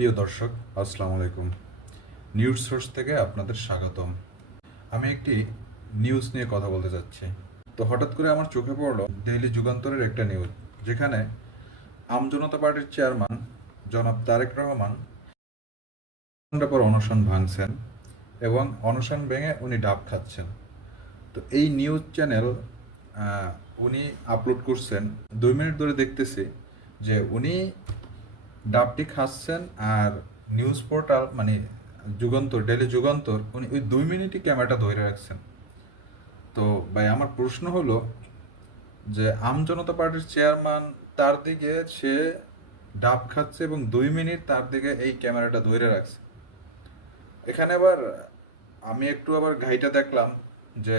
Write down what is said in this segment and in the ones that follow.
প্রিয় দর্শক, আসসালামু আলাইকুম। নিউজ সোর্স থেকে আপনাদের স্বাগতম। আমি একটি নিউজ নিয়ে কথা বলতে চাচ্ছি। তো হঠাৎ করে আমার চোখে পড়লো ডেইলি যুগান্তরের একটা নিউজ, যেখানে জনতা পার্টির চেয়ারম্যান জনাব তারেক রহমান ঘণ্টা পর অনশন ভাঙছেন এবং অনশন ভেঙে উনি ডাব খাচ্ছেন। তো এই নিউজ চ্যানেল উনি আপলোড করছেন, 2 মিনিট ধরে দেখতেছি যে উনি ডাবটি খাচ্ছেন, আর নিউজ পোর্টাল মানে যুগান্তর, ডেলি যুগান্তর, উনি ওই 2 মিনিটই ক্যামেরাটা ধরে রাখছেন। তো ভাই, আমার প্রশ্ন হলো যে জনতা পার্টির চেয়ারম্যান, তার দিকে সে ডাব খাচ্ছে এবং 2 মিনিট তার দিকে এই ক্যামেরাটা ধরে রাখছে। এখানে আবার আমি একটু আবার ঘাইটা দেখলাম যে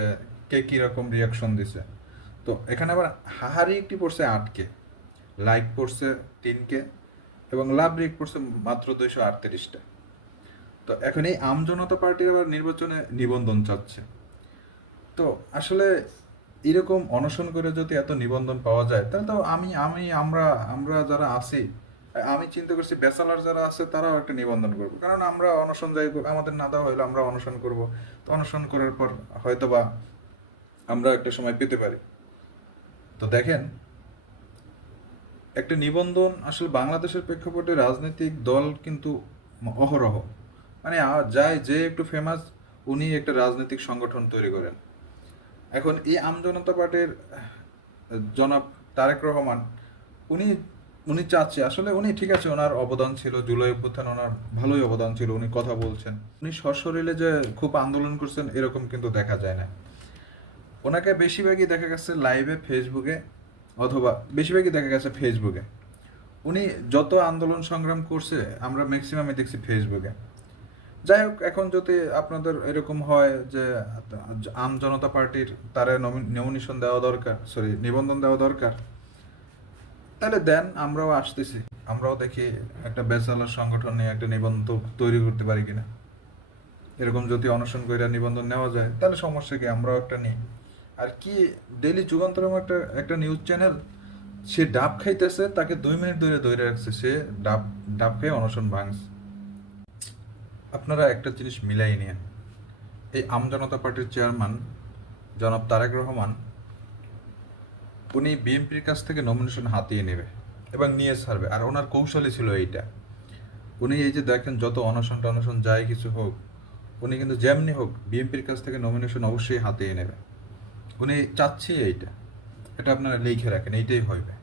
কে কীরকম রিয়াকশন দিছে। তো এখানে আবার হাহারি একটি পড়ছে 8K, লাইক পড়ছে 3K, এবং লাভ রেট পড়ছে মাত্র 238টা। তো এখন এই জনতা পার্টির আবার নির্বাচনে নিবন্ধন চাচ্ছে। তো আসলে এরকম অনশন করে যদি এত নিবন্ধন পাওয়া যায়, তাহলে তো আমি আমি আমরা আমরা যারা আছি, আমি চিন্তা করছি ব্যাচেলার যারা আছে তারাও একটা নিবন্ধন করবো, কারণ আমরা অনশন যাই, আমাদের না দেওয়া হইলে আমরা অনশন করব। তো অনশন করার পর হয়তোবা আমরা একটা সময় পেতে পারি। তো দেখেন, একটা নিবন্ধন আসলে বাংলাদেশের প্রেক্ষাপটে রাজনৈতিক দল কিন্তু অহরহ, মানে যায় যে একটু ফেমাস, উনি একটা রাজনৈতিক সংগঠন তৈরি করেন। এখন এই জনতা পার্টির জনাব তারেক রহমান, উনি উনি চাচ্ছে, আসলে উনি ঠিক আছে, ওনার অবদান ছিল জুলাই অভ্যুত্থান, ওনার ভালোই অবদান ছিল, উনি কথা বলছেন, উনি সশরীরে যে খুব আন্দোলন করছেন এরকম কিন্তু দেখা যায় না। ওনাকে বেশিরভাগই দেখা গেছে লাইভে ফেসবুকে, অথবা বেশিরভাগই দেখা গেছে ফেসবুকে। উনি যত আন্দোলন সংগ্রাম করছে আমরা ম্যাক্সিমামই দেখছি ফেসবুকে। যাই হোক, এখন যদি আপনাদের এরকম হয় যে জনতা পার্টির তারা নমিনেশন দেওয়া দরকার, সরি নিবন্ধন দেওয়া দরকার, তাহলে দেন, আমরাও আসতেছি, আমরাও দেখি একটা বেসালার সংগঠন নিয়ে একটা নিবন্ধন তৈরি করতে পারি কিনা। এরকম যদি অনশন করে নিবন্ধন নেওয়া যায় তাহলে সমস্যা কি, আমরাও একটা নিই। আর কি, ডেইলি যুগান্তর একটা একটা নিউজ চ্যানেল, সে ডাব খাইতেছে, তাকে 2 মিনিট ধরে ধরে রাখছে, সে ডাব ডাব খেয়ে অনশন ভাঙছে। আপনারা একটা জিনিস মিলাই নিন, এই জনতা পার্টির চেয়ারম্যান জনাব তারেক রহমান, উনি বিএনপির কাছ থেকে নমিনেশন হাতিয়ে নেবে এবং নিয়ে ছাড়বে, আর ওনার কৌশলই ছিল এইটা। উনি এই যে দেখেন, যত অনশন টনশন যাই কিছু হোক, উনি কিন্তু যেমনি হোক বিএনপির কাছ থেকে নমিনেশন অবশ্যই হাতিয়ে নেবে। উনি চাচ্ছি এইটা, এটা আপনারা লিখে রাখেন, এইটাই হবে।